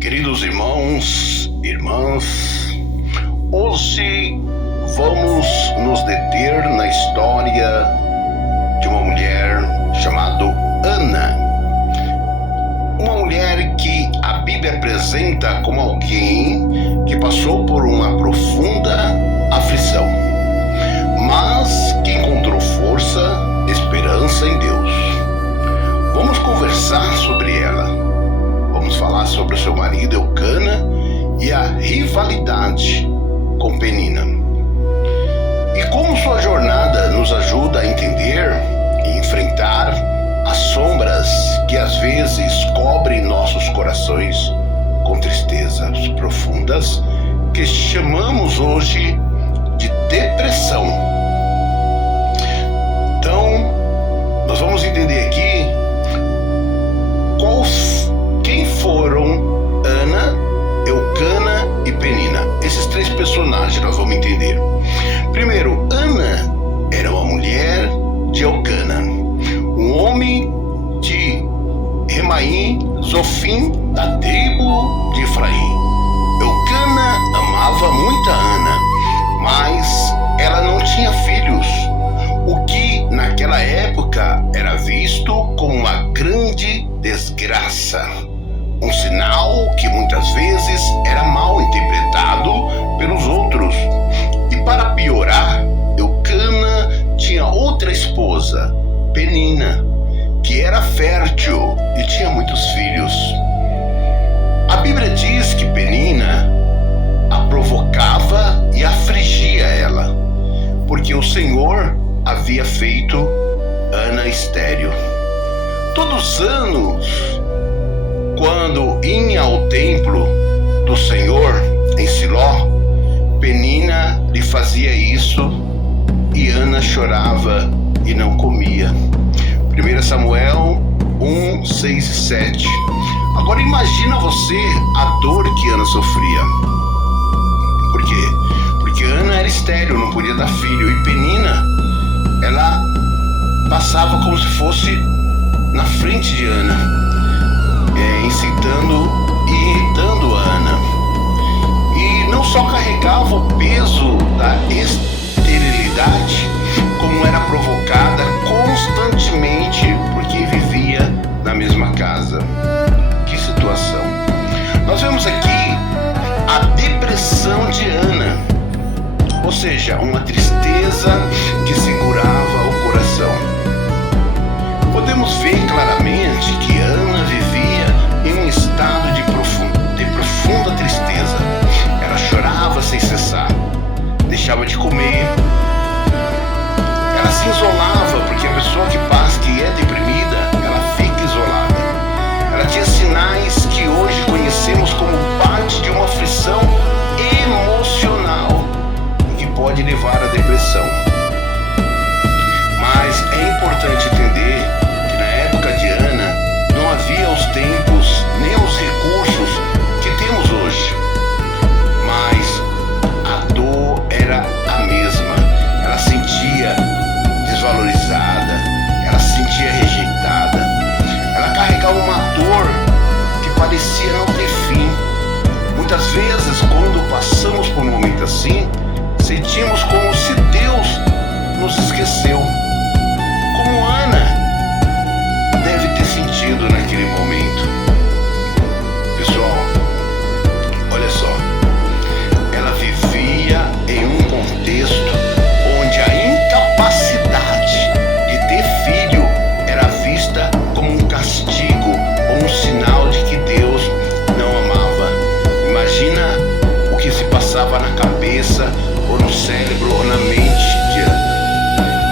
Queridos irmãos, irmãs, hoje vamos nos deter na história de uma mulher chamada Ana. Uma mulher que a Bíblia apresenta como alguém que passou por uma profunda aflição, mas que encontrou força, esperança em Deus. Vamos conversar sobre ela. Vamos falar sobre o seu marido Elcana e a rivalidade com Penina. E como sua jornada nos ajuda a entender e enfrentar as sombras que às vezes cobrem nossos corações com tristezas profundas, que chamamos hoje de depressão. Então, nós vamos entender aqui quem foram Ana, Elcana e Penina. Esses três personagens nós vamos entender. Primeiro, Ana era uma mulher de Elcana, um homem de Remaim, Zofim, da tribo de Efraim. Elcana amava muito a Ana, mas ela não tinha filhos, o que naquela época era visto como uma grande desgraça. Um sinal que muitas vezes era mal interpretado pelos outros. E para piorar, Elcana tinha outra esposa, Penina, que era fértil e tinha muitos filhos. A Bíblia diz que Penina a provocava e afligia ela, porque o Senhor havia feito Ana estéril. Todos os anos, quando ia ao templo do Senhor em Siló, Penina lhe fazia isso e Ana chorava e não comia. 1 Samuel 1, 6 e 7. Agora imagina você a dor que Ana sofria. Por quê? Porque Ana era estéril, não podia dar filho, e Penina, ela passava como se fosse na frente de Ana, incitando e irritando a Ana. E não só carregava o peso da esterilidade, como era provocada constantemente porque vivia na mesma casa. Que situação! Nós vemos aqui a depressão de Ana, ou seja, uma tristeza que segurava o coração. Podemos ver claramente que Ana vivia em um estado de profunda tristeza. Ela chorava sem cessar, deixava de comer. Ela se isolava, porque a pessoa que é deprimida, ela fica isolada. Ela tinha sinais que hoje conhecemos como parte de uma aflição emocional, que pode levar à depressão. Mas é importante entender que na época de Ana não havia os tempos nem os recursos que temos hoje, mas a dor era a mesma. Ela sentia desvalorizada, ela sentia rejeitada, ela carregava uma dor que parecia não ter fim. Muitas vezes, quando passamos por um momento assim, sentimos como se Deus nos esqueceu, como Ana deve ter sentido naquele momento. Pessoal, olha só, ela vivia em um contexto onde a incapacidade de ter filho era vista como um castigo ou um sinal de que Deus não amava. Imagina o que se passava na cabeça ou no cérebro ou na mente de Ana.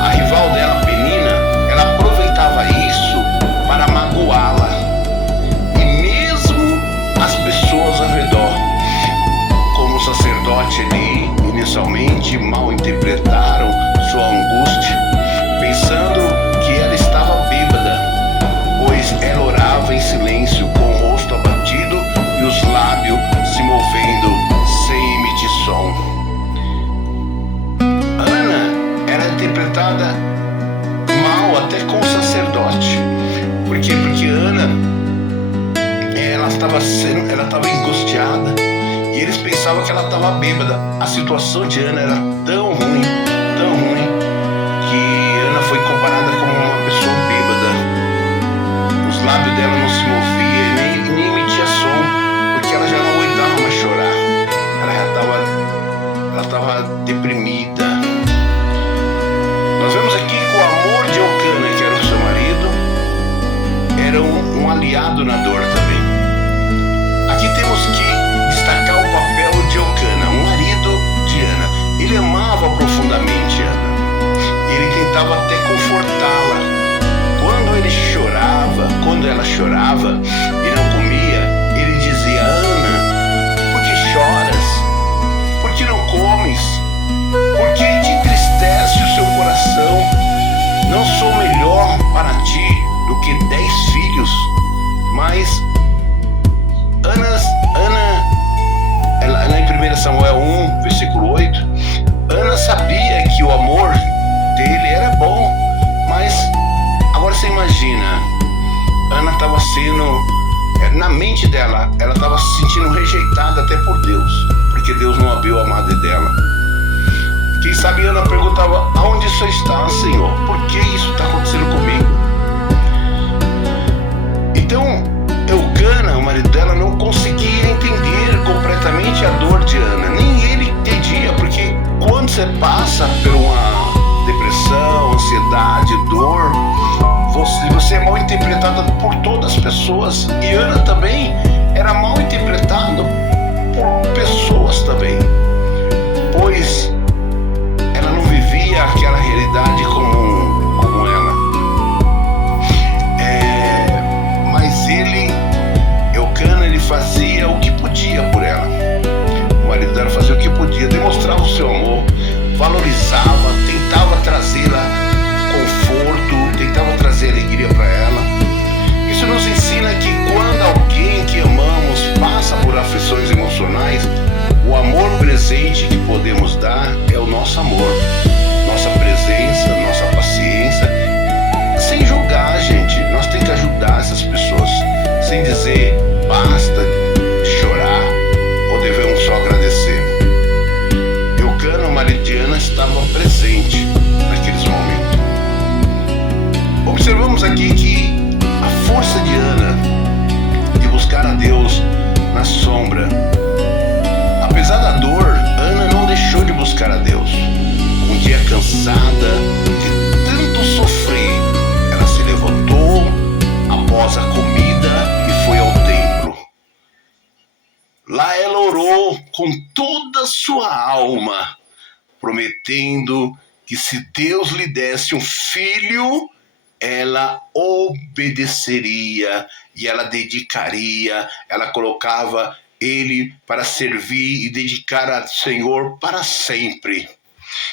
A rival dela, Penina, ela aproveitava isso para magoá-la. E mesmo as pessoas ao redor, como o sacerdote ali, inicialmente mal interpretaram sua angústia, pensando que ela estava bêbada, pois ela orava em silêncio, com o rosto abatido e os lábios se movendo sem emitir som. Ana era interpretada mal até com o sacerdote. Por quê? Porque Ana, ela ela estava angustiada e eles pensavam que ela estava bêbada. A situação de Ana era tão ruim, que Ana foi comparada como uma pessoa bêbada. Os lábios dela não se moviam, nem emitia som, porque ela já não aguentava mais chorar. Ela estava deprimida. Nós vemos aqui que o amor de Elcana, que era o seu marido, era um aliado na dor também. Aqui temos que destacar o papel de Elcana, o marido de Ana. Ele amava profundamente Ana. Ele tentava até confortá-la. Quando ela chorava e não comia, ele dizia: Ana, por que choras? Por que não comes? Por que te entristece o seu coração? Não sou melhor para ti do que 10 filhos, mas Ana, em 1 Samuel 1, versículo 8, Ana sabia que o amor dele era bom, mas agora você imagina, Ana estava na mente dela, ela estava se sentindo rejeitada até por Deus, porque Deus não abriu a madre dela. Quem sabe Ana perguntava: aonde isso está, Senhor? Por que isso está acontecendo comigo? Então, Elcana, o marido dela, não conseguia entender completamente a dor de Ana. Nem ele entendia, porque quando você passa por uma depressão, ansiedade, dor, você é mal interpretado por todas as pessoas. E Ana também era mal interpretada por pessoas também, pois ela não vivia aquela realidade como ela. Mas Elcana, ele fazia o que podia por ela. O marido dela fazia o que podia, demonstrava o seu amor, valorizava, tentava trazê-la conforto, tentava trazer alegria para ela. Isso nos ensina que quando alguém que amamos passa por aflições emocionais, o amor presente que podemos dar é o nosso amor, nossa presença, nossa paciência, sem julgar, gente. Nós temos que ajudar essas pessoas, sem dizer basta de chorar ou devemos só agradecer. Elcana, o marido de Ana, estava presente naqueles momentos. Observamos aqui que a força de Ana de buscar a Deus na sombra, apesar da dor, Ana não deixou de buscar a Deus. Um dia cansada de tanto sofrer, ela se levantou após a comida e foi ao templo. Lá ela orou com toda a sua alma, prometendo que se Deus lhe desse um filho, ela obedeceria e ela dedicaria, ela colocava ele para servir e dedicar ao Senhor para sempre.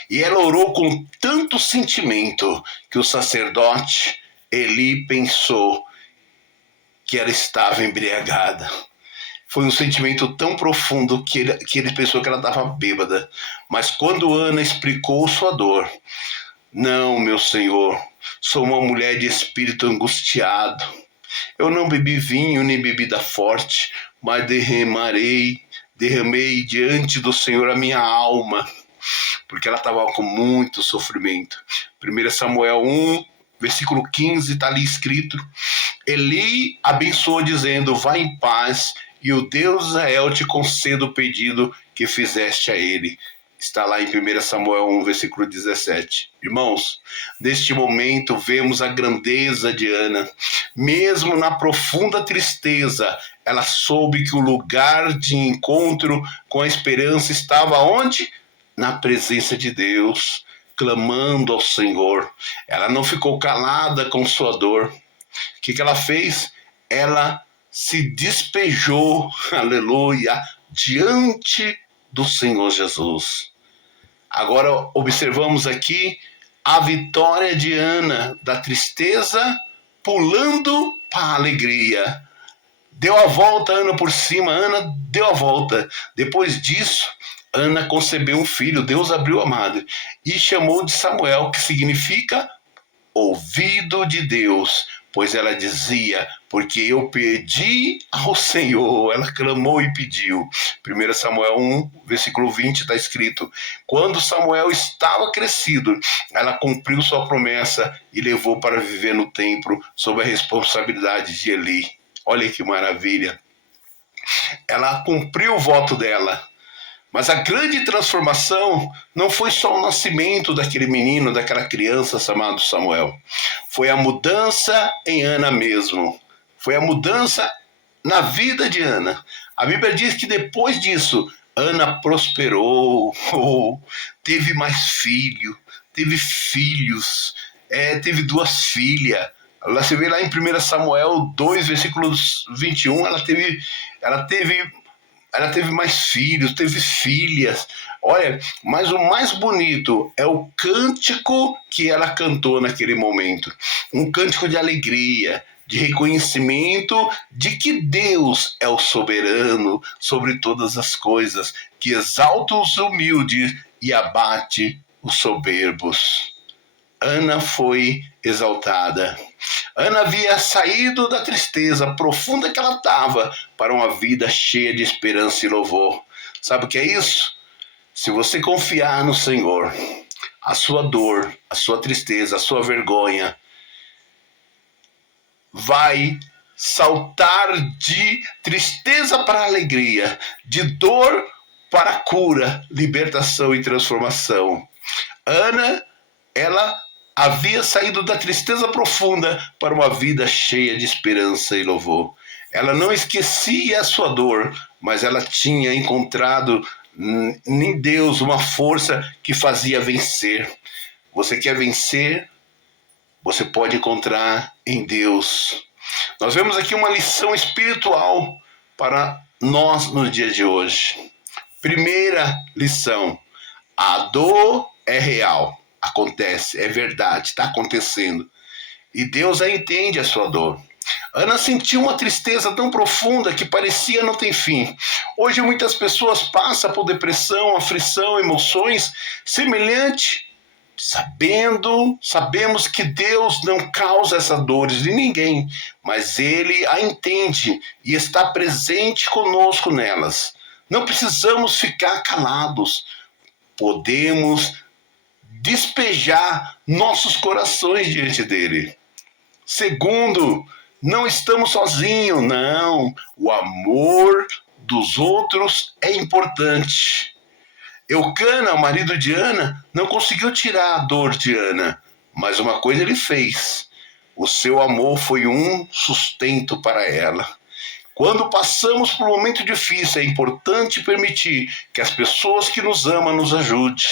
E ela orou com tanto sentimento que o sacerdote Eli pensou que ela estava embriagada. Foi um sentimento tão profundo que ele pensou que ela estava bêbada. Mas quando Ana explicou sua dor: não, meu Senhor, sou uma mulher de espírito angustiado. Eu não bebi vinho nem bebida forte, mas derramei diante do Senhor a minha alma, porque ela estava com muito sofrimento. 1 Samuel 1, versículo 15, está ali escrito: Eli abençoou dizendo: vá em paz, e o Deus de Israel te conceda o pedido que fizeste a ele. Está lá em 1 Samuel 1, versículo 17. Irmãos, neste momento vemos a grandeza de Ana. Mesmo na profunda tristeza, ela soube que o lugar de encontro com a esperança estava onde? Na presença de Deus, clamando ao Senhor. Ela não ficou calada com sua dor. O que ela fez? Ela se despejou, aleluia, diante do Senhor Jesus. Agora observamos aqui a vitória de Ana, da tristeza pulando para a alegria. Deu a volta Ana por cima, Ana deu a volta. Depois disso, Ana concebeu um filho, Deus abriu a madre e chamou de Samuel, que significa ouvido de Deus, pois ela dizia, porque eu pedi ao Senhor, ela clamou e pediu. 1 Samuel 1, versículo 20 está escrito, quando Samuel estava crescido, ela cumpriu sua promessa e levou para viver no templo sob a responsabilidade de Eli. Olha que maravilha. Ela cumpriu o voto dela. Mas a grande transformação não foi só o nascimento daquele menino, daquela criança chamado Samuel. Foi a mudança em Ana mesmo. Foi a mudança na vida de Ana. A Bíblia diz que depois disso, Ana prosperou, teve mais teve filhos, teve 2 filhas. Você vê lá em 1 Samuel 2, versículos 21, ela teve mais filhos, teve filhas. Olha, mas o mais bonito é o cântico que ela cantou naquele momento. Um cântico de alegria, de reconhecimento de que Deus é o soberano sobre todas as coisas, que exalta os humildes e abate os soberbos. Ana foi exaltada. Ana havia saído da tristeza profunda que ela estava para uma vida cheia de esperança e louvor. Sabe o que é isso? Se você confiar no Senhor, a sua dor, a sua tristeza, a sua vergonha vai saltar de tristeza para alegria, de dor para cura, libertação e transformação. Ana, ela havia saído da tristeza profunda para uma vida cheia de esperança e louvor. Ela não esquecia a sua dor, mas ela tinha encontrado em Deus uma força que fazia vencer. Você quer vencer? Você pode encontrar em Deus. Nós vemos aqui uma lição espiritual para nós no dia de hoje. Primeira lição: a dor é real. Acontece, é verdade, está acontecendo. E Deus a entende a sua dor. Ana sentiu uma tristeza tão profunda que parecia não ter fim. Hoje muitas pessoas passam por depressão, aflição, emoções semelhantes. Sabemos que Deus não causa essas dores em ninguém, mas Ele a entende e está presente conosco nelas. Não precisamos ficar calados. Podemos despejar nossos corações diante dele. Segundo, não estamos sozinhos, não. O amor dos outros é importante. Eucana, o marido de Ana, não conseguiu tirar a dor de Ana, mas uma coisa ele fez. O seu amor foi um sustento para ela. Quando passamos por um momento difícil, é importante permitir que as pessoas que nos amam nos ajudem.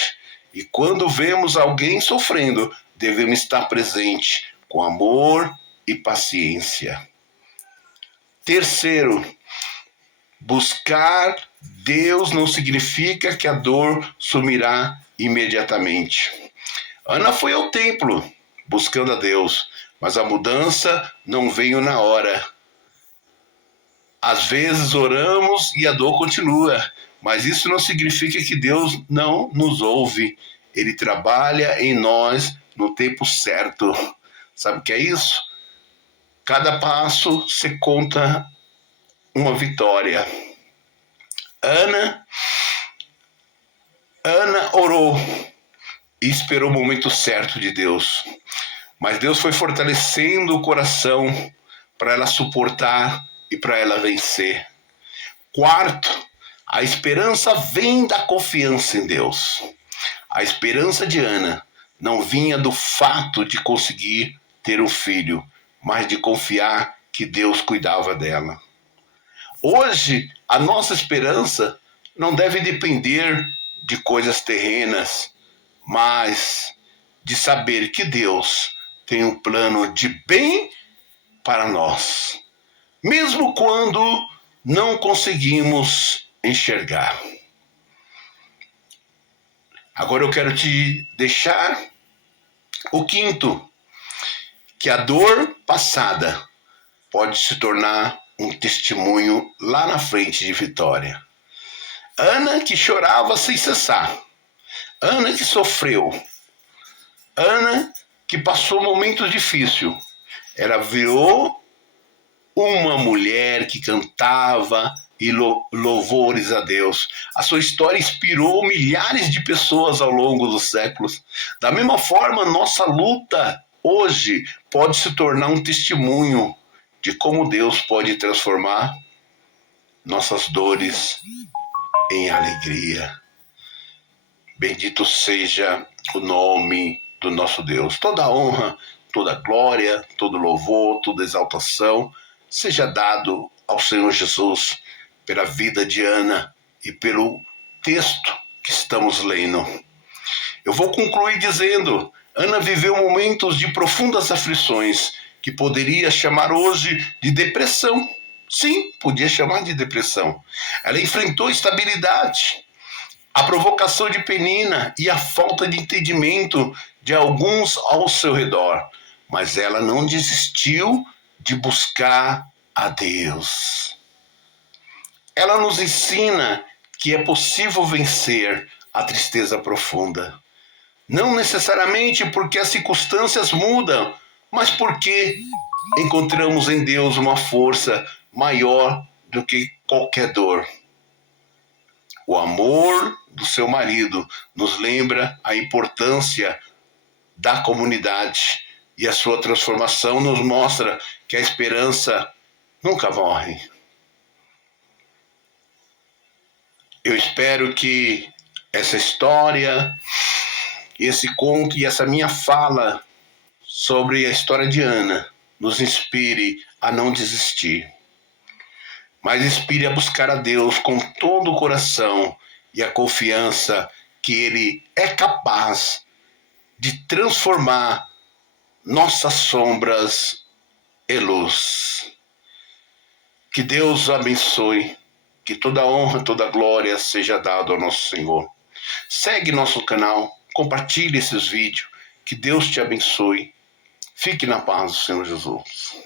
E quando vemos alguém sofrendo, devemos estar presente com amor e paciência. Terceiro, buscar Deus não significa que a dor sumirá imediatamente. Ana foi ao templo buscando a Deus, mas a mudança não veio na hora. Às vezes oramos e a dor continua, mas isso não significa que Deus não nos ouve. Ele trabalha em nós no tempo certo. Sabe o que é isso? Cada passo se conta uma vitória. Ana orou e esperou o momento certo de Deus. Mas Deus foi fortalecendo o coração para ela suportar e para ela vencer. Quarto, a esperança vem da confiança em Deus. A esperança de Ana não vinha do fato de conseguir ter um filho, mas de confiar que Deus cuidava dela. Hoje, a nossa esperança não deve depender de coisas terrenas, mas de saber que Deus tem um plano de bem para nós, mesmo quando não conseguimos enxergar. Agora eu quero te deixar o quinto, que a dor passada pode se tornar um testemunho lá na frente de vitória. Ana que chorava sem cessar, Ana que sofreu, Ana que passou momentos difíceis Ela virou uma mulher que cantava e louvores a Deus. A sua história inspirou milhares de pessoas ao longo dos séculos. Da mesma forma, nossa luta hoje pode se tornar um testemunho de como Deus pode transformar nossas dores em alegria. Bendito seja o nome do nosso Deus. Toda honra, toda glória, todo louvor, toda exaltação seja dado ao Senhor Jesus pela vida de Ana e pelo texto que estamos lendo. Eu vou concluir dizendo: Ana viveu momentos de profundas aflições que poderia chamar hoje de depressão. Sim, podia chamar de depressão. Ela enfrentou instabilidade, a provocação de Penina e a falta de entendimento de alguns ao seu redor. Mas ela não desistiu de buscar a Deus. Ela nos ensina que é possível vencer a tristeza profunda. Não necessariamente porque as circunstâncias mudam, mas porque encontramos em Deus uma força maior do que qualquer dor. O amor do seu marido nos lembra a importância da comunidade e a sua transformação nos mostra que a esperança nunca morre. Eu espero que essa história, esse conto e essa minha fala sobre a história de Ana nos inspire a não desistir, mas inspire a buscar a Deus com todo o coração e a confiança que Ele é capaz de transformar nossas sombras em luz. Que Deus abençoe, que toda honra, toda glória seja dada ao nosso Senhor. Segue nosso canal, compartilhe esses vídeos, que Deus te abençoe. Fique na paz do Senhor Jesus.